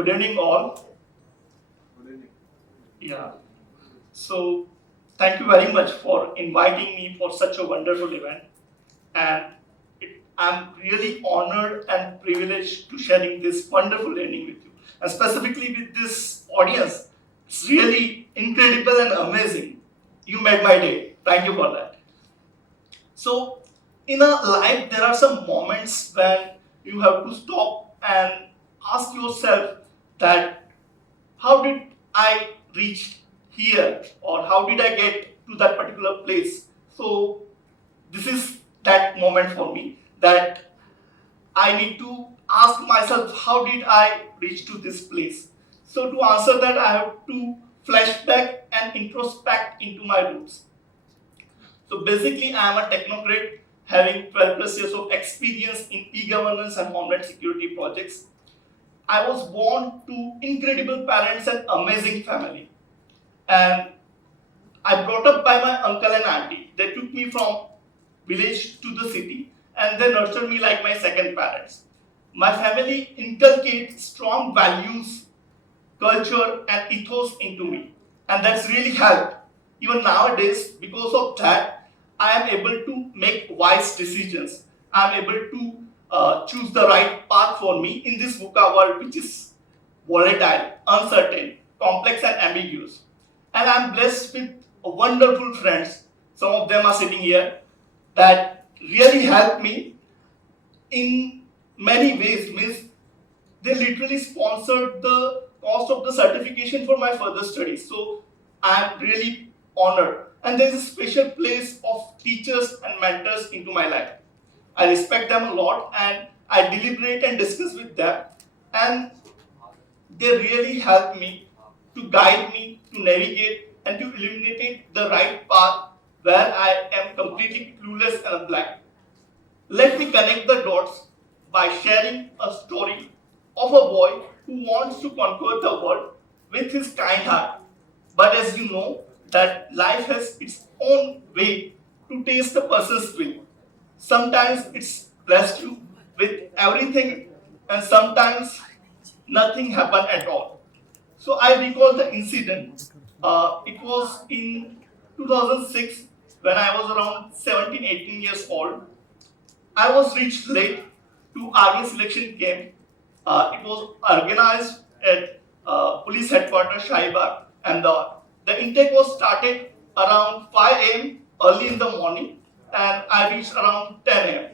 Good evening, all. Yeah. So, thank you very much for inviting me for such a wonderful event, and I'm really honored and privileged to sharing this wonderful evening with you, and specifically with this audience. It's really incredible and amazing. You made my day. Thank you for that. So, in a life, there are some moments when you have to stop and ask yourself that how did I reach here, or how did I get to that particular place? So this is that moment for me that I need to ask myself how did I reach to this place. So to answer that, I have to flashback and introspect into my roots. So basically, I am a technocrat having 12 plus years of experience in e-governance and homeland security projects. I was born to incredible parents and amazing family. And I brought up by my uncle and auntie. They took me from village to the city and they nurtured me like my second parents. My family inculcates strong values, culture, and ethos into me. And that's really helped. Even nowadays, because of that, I am able to make wise decisions. I am able to choose the right path for me in this VUCA world, which is volatile, uncertain, complex, and ambiguous. And I'm blessed with wonderful friends. Some of them are sitting here that really helped me in many ways. Means they literally sponsored the cost of the certification for my further studies. So I'm really honored. And there's a special place of teachers and mentors into my life. I respect them a lot and I deliberate and discuss with them. And they really help me to guide me, to navigate, and to illuminate the right path where I am completely clueless and blind. Let me connect the dots by sharing a story of a boy who wants to conquer the world with his kind heart. But as you know, that life has its own way to taste a person's will. Sometimes it's blessed you with everything, and sometimes nothing happened at all. So I recall the incident. It was in 2006 when I was around 17, 18 years old. I was reached late to army selection camp. It was organized at police headquarters Shahibag, and the intake was started around 5 a.m. early in the morning, and I reached around 10 a.m.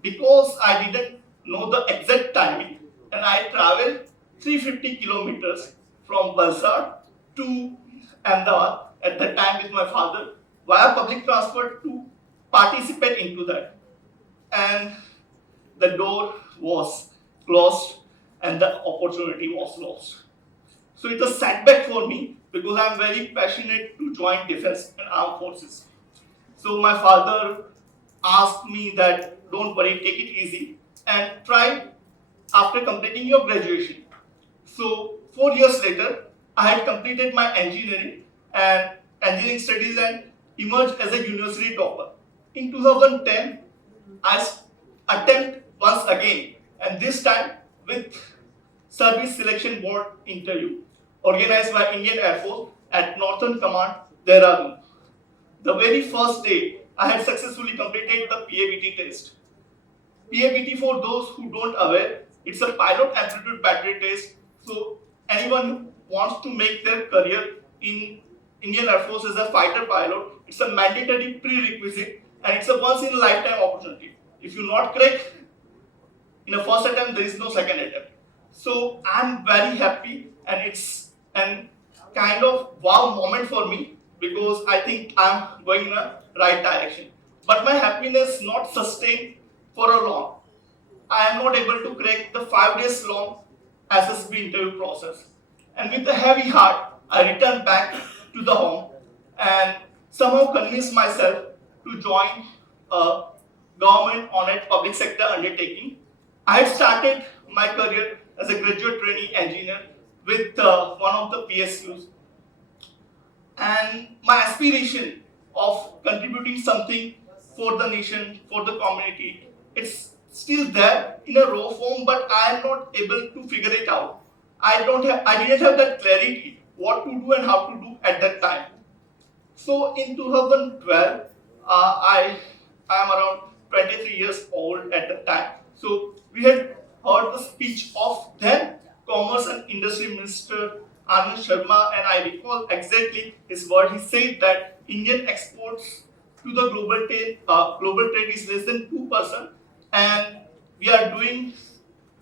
Because I didn't know the exact timing, and I traveled 350 kilometers from Valsad to Ahmedabad at that time with my father via public transport to participate into that. And the door was closed and the opportunity was lost. So it's a setback for me because I'm very passionate to join defense and armed forces. So my father asked me that don't worry, take it easy and try after completing your graduation. So 4 years later, I had completed my engineering studies and emerged as a university topper. In 2010, I attempt once again, and this time with Service Selection Board interview organized by Indian Air Force at Northern Command, Dehradun. The very first day, I had successfully completed the PABT test. PABT, for those who don't aware, it's a pilot aptitude battery test. So anyone who wants to make their career in Indian Air Force as a fighter pilot, it's a mandatory prerequisite and it's a once in a lifetime opportunity. If you not crack in a first attempt, there is no second attempt. So I'm very happy and it's an kind of wow moment for me because I think I'm going in the right direction. But my happiness not sustained for a long. I am not able to crack the 5 days long SSB interview process. And with a heavy heart, I returned back to the home and somehow convinced myself to join a government honored public sector undertaking. I had started my career as a graduate trainee engineer with one of the PSUs. And my aspiration of contributing something for the nation, for the community, it's still there in a raw form, but I am not able to figure it out. I didn't have that clarity what to do and how to do at that time. So in 2012, I am around 23 years old at the time. So we had heard the speech of then Commerce and Industry Minister Anand Sharma, and I recall exactly his word. He said that Indian exports to the global trade is less than 2%, and we are doing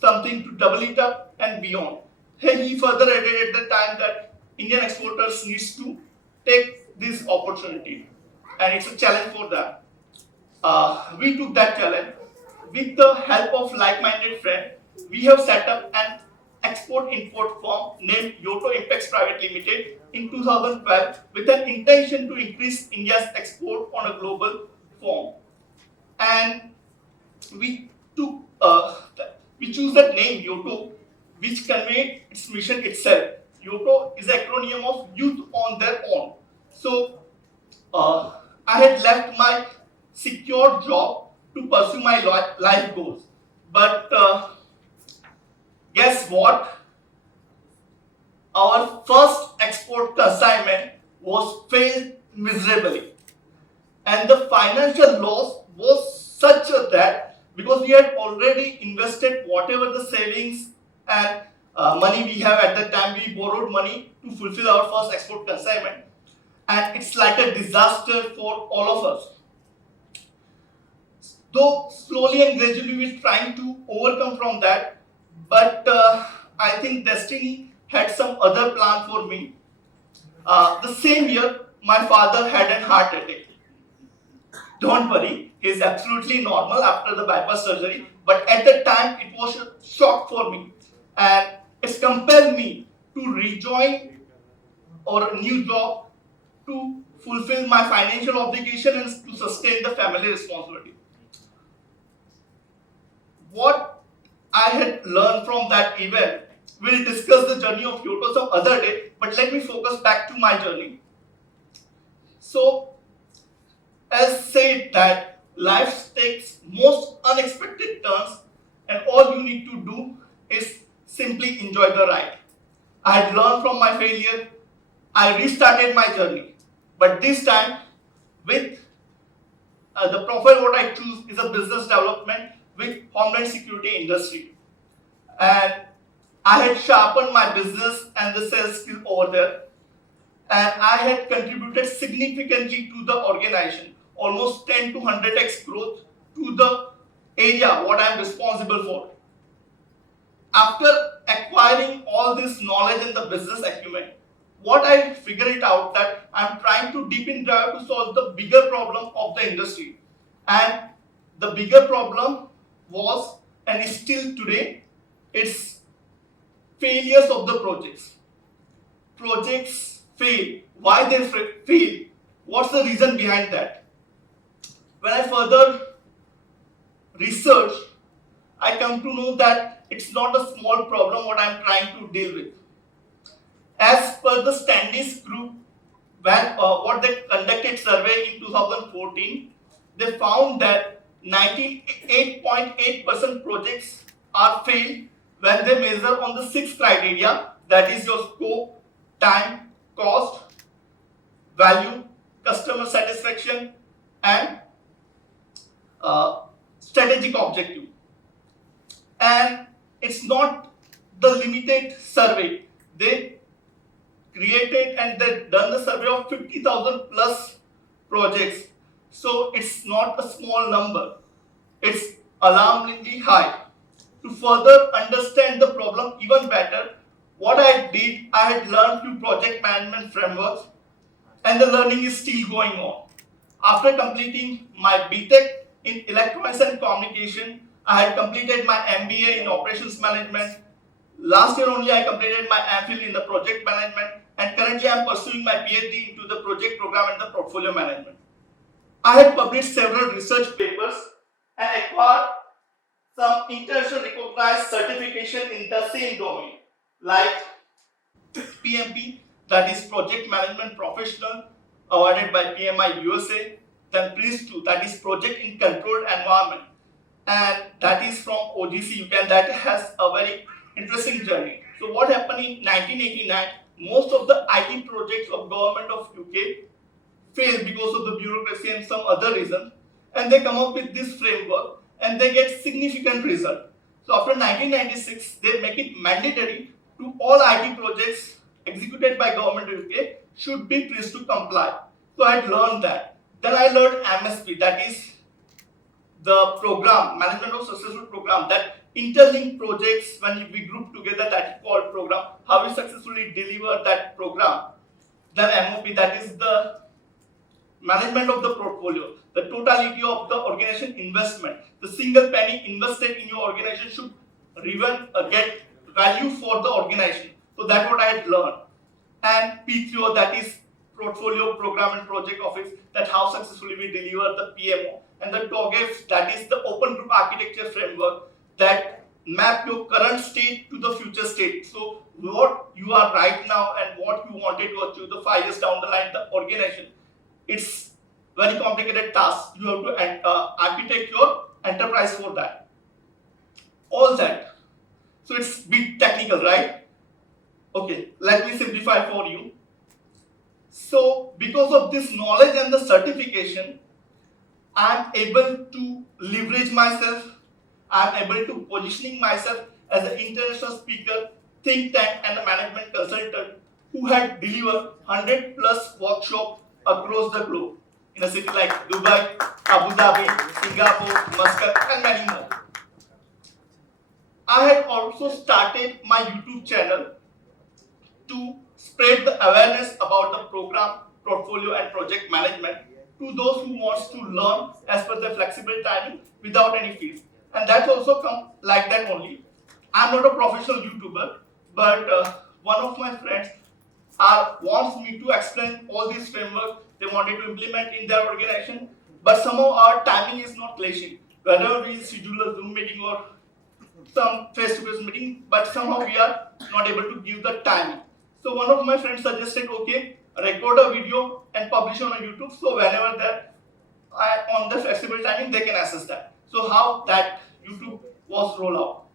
something to double it up and beyond. He further added at the time that Indian exporters needs to take this opportunity, and it's a challenge for them. We took that challenge. With the help of like-minded friends, we have set up an export-import firm named Yoto Impex Private Limited in 2012 with an intention to increase India's export on a global form. And we took we choose that name Yoto, which convey its mission itself. Yoto is an acronym of Youth on Their Own. So I had left my secure job to pursue my life goals. But guess what? Our first export consignment was failed miserably. And the financial loss was such that because we had already invested whatever the savings and money we have at that time, we borrowed money to fulfill our first export consignment. And it's like a disaster for all of us. Though slowly and gradually we're trying to overcome from that, but I think destiny had some other plan for me. The same year, my father had an heart attack. Don't worry, he's absolutely normal after the bypass surgery, but at the time it was a shock for me, and it's compelled me to rejoin or a new job to fulfill my financial obligation and to sustain the family responsibility. What I had learned from that event, we'll discuss the journey of Yoto some other day, but let me focus back to my journey. So, as said that life takes most unexpected turns, and all you need to do is simply enjoy the ride. I had learned from my failure, I restarted my journey, but this time with the profile what I choose is a business development with Homeland Security industry. And I had sharpened my business and the sales skill over there. And I had contributed significantly to the organization, almost 10 to 100x growth to the area what I am responsible for. After acquiring all this knowledge and the business acumen, what I figured it out that I'm trying to deep in dive to solve the bigger problem of the industry. And the bigger problem was and is still today, it's failures of the projects. Projects fail. Why they fail? What's the reason behind that? When I further research, I come to know that it's not a small problem what I'm trying to deal with. As per the Standish Group, what they conducted survey in 2014, they found that 98.8% projects are failed when they measure on the 6 criteria, that is your scope, time, cost, value, customer satisfaction, and strategic objective. And it's not the limited survey. They created and they done the survey of 50,000 plus projects. So it's not a small number. It's alarmingly high. To further understand the problem even better, what I did, I had learned few project management frameworks, and the learning is still going on. After completing my BTech in Electronics and Communication, I had completed my MBA in Operations Management. Last year only I completed my MPhil in the Project Management, and currently I am pursuing my PhD into the Project Program and the Portfolio Management. I had published several research papers and acquired some internationally recognized certification in the same domain, like PMP, that is Project Management Professional, awarded by PMI USA, then PRINCE2, that is Project in Controlled Environment, and that is from OGC UK, and that has a very interesting journey. So what happened in 1989? Most of the IT projects of government of UK failed because of the bureaucracy and some other reason, and they come up with this framework and they get significant result. So after 1996, they make it mandatory to all IT projects executed by government of UK should be pleased to comply. So I learned that. Then I learned MSP, that is the program, management of successful program, that interlink projects when we group together, that is called program, how we successfully deliver that program. Then MOP, that is the management of the portfolio, the totality of the organization investment, the single penny invested in your organization should get value for the organization. So that's what I had learned. And P3O, that is portfolio program and project office, that how successfully we deliver the PMO. And the TOGAF, that is the open group architecture framework that map your current state to the future state. So what you are right now and what you wanted to achieve the 5 years down the line, the organization, it's very complicated task. You have to architect your enterprise for that. All that. So it's bit technical, right? Okay, let me simplify for you. So because of this knowledge and the certification, I am able to leverage myself. I am able to positioning myself as an international speaker, think tank and a management consultant who had delivered 100 plus workshops across the globe in a city like Dubai, Abu Dhabi, Singapore, Muscat and many more. I had also started my YouTube channel to spread the awareness about the program, portfolio and project management to those who wants to learn as per the flexible timing without any fees. And that's also come like that only. I'm not a professional YouTuber, but one of my friends wants me to explain all these frameworks they wanted to implement in their organization, but somehow our timing is not clashing. Whenever we schedule a Zoom meeting or some face-to-face meeting, but somehow we are not able to give the timing. So one of my friends suggested, okay, record a video and publish on YouTube. So whenever that on the flexible timing, they can access that. So how that YouTube was rolled out.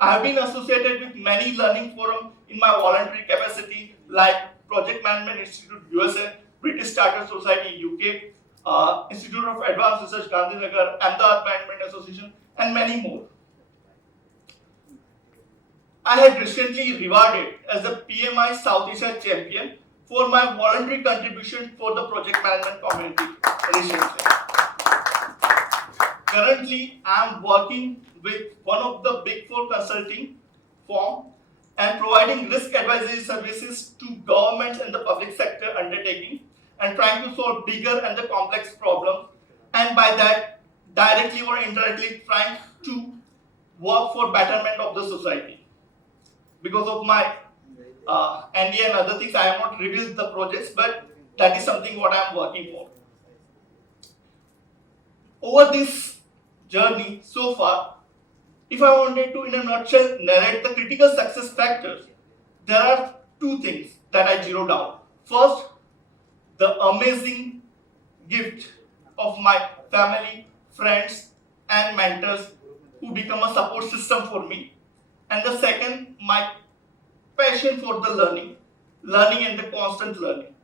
I have been associated with many learning forums in my voluntary capacity, like Project Management Institute USA, British Startup Society UK, Institute of Advanced Research Gandhinagar, Ahmedabad Management Association, and many more. I had recently rewarded as a PMI South Asia champion for my voluntary contribution for the project management community recently. Currently, I am working with one of the big four consulting firm and providing risk advisory services to governments and the public sector undertaking and trying to solve bigger and the complex problems, and by that directly or indirectly trying to work for betterment of the society. Because of my NDA and other things, I have not revealed the projects, but that is something what I am working for. Over this journey so far, if I wanted to in a nutshell narrate the critical success factors, there are two things that I zeroed down. First, the amazing gift of my family, friends and mentors who become a support system for me. And the second, my passion for the learning and the constant learning.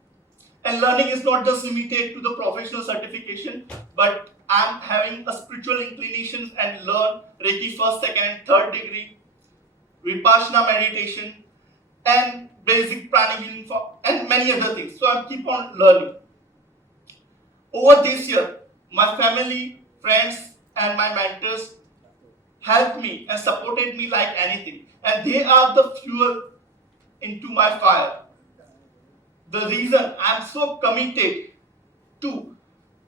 And learning is not just limited to the professional certification, but I'm having a spiritual inclination and learn Reiki first, second and third degree, Vipassana meditation and basic prana healing and many other things. So I keep on learning. Over this year, my family, friends and my mentors helped me and supported me like anything, and they are the fuel into my fire. The reason I'm so committed to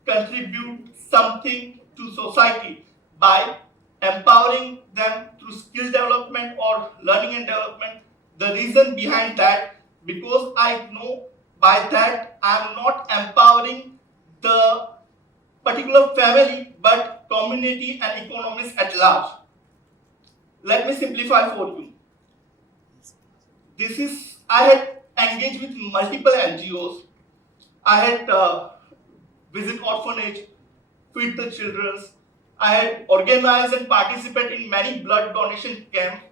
contribute something to society by empowering them through skill development or learning and development. The reason behind that, because I know by that I'm not empowering the particular family but community and economies at large. Let me simplify for you. I had engaged with multiple NGOs. I had visit orphanage, feed the children. I had organized and participated in many blood donation camps.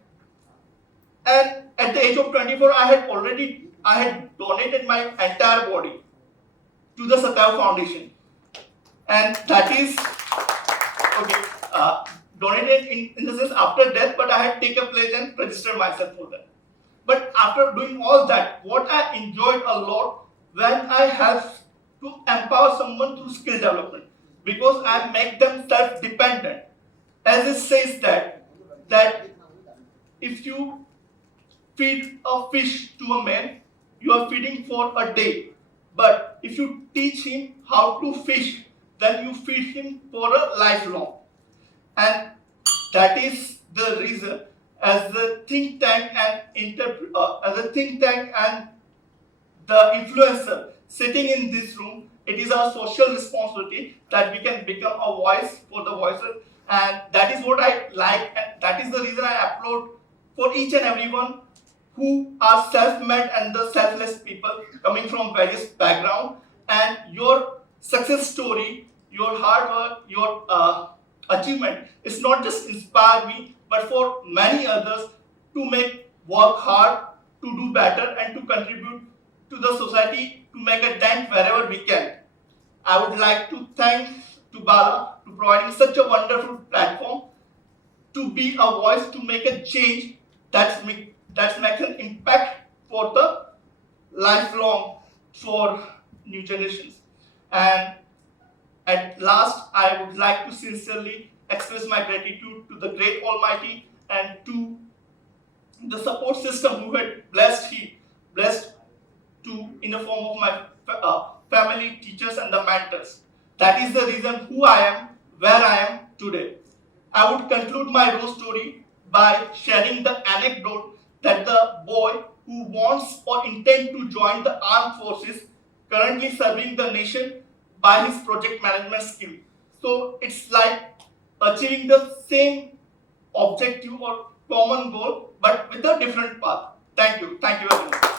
And at the age of 24, I had donated my entire body to the Satishbhai Foundation. And that is, okay, donated in the sense after death, but I had taken a pledge and registered myself for that. But after doing all that, what I enjoyed a lot when I helped to empower someone through skill development, because I make them self-dependent. As it says that if you feed a fish to a man, you are feeding for a day. But if you teach him how to fish, then you feed him for a lifelong. And that is the reason, as the think tank and the influencer sitting in this room, it is our social responsibility that we can become a voice for the voiceless. And that is what I like, and that is the reason I upload for each and everyone who are self-made and the selfless people coming from various backgrounds. And your success story, your hard work, your achievement is not just inspire me, but for many others to make work hard, to do better, and to contribute to the society, to make a dent wherever we can. I would like to thank to Bala to providing such a wonderful platform to be a voice, to make a change that makes an impact for the lifelong, for new generations. And at last, I would like to sincerely express my gratitude to the great Almighty and to the support system who had blessed to in the form of my family, teachers, and the mentors. That is the reason who I am, where I am today. I would conclude my role story by sharing the anecdote that the boy who wants or intend to join the armed forces currently serving the nation by his project management skill. So it's like achieving the same objective or common goal, but with a different path. Thank you. Thank you very much.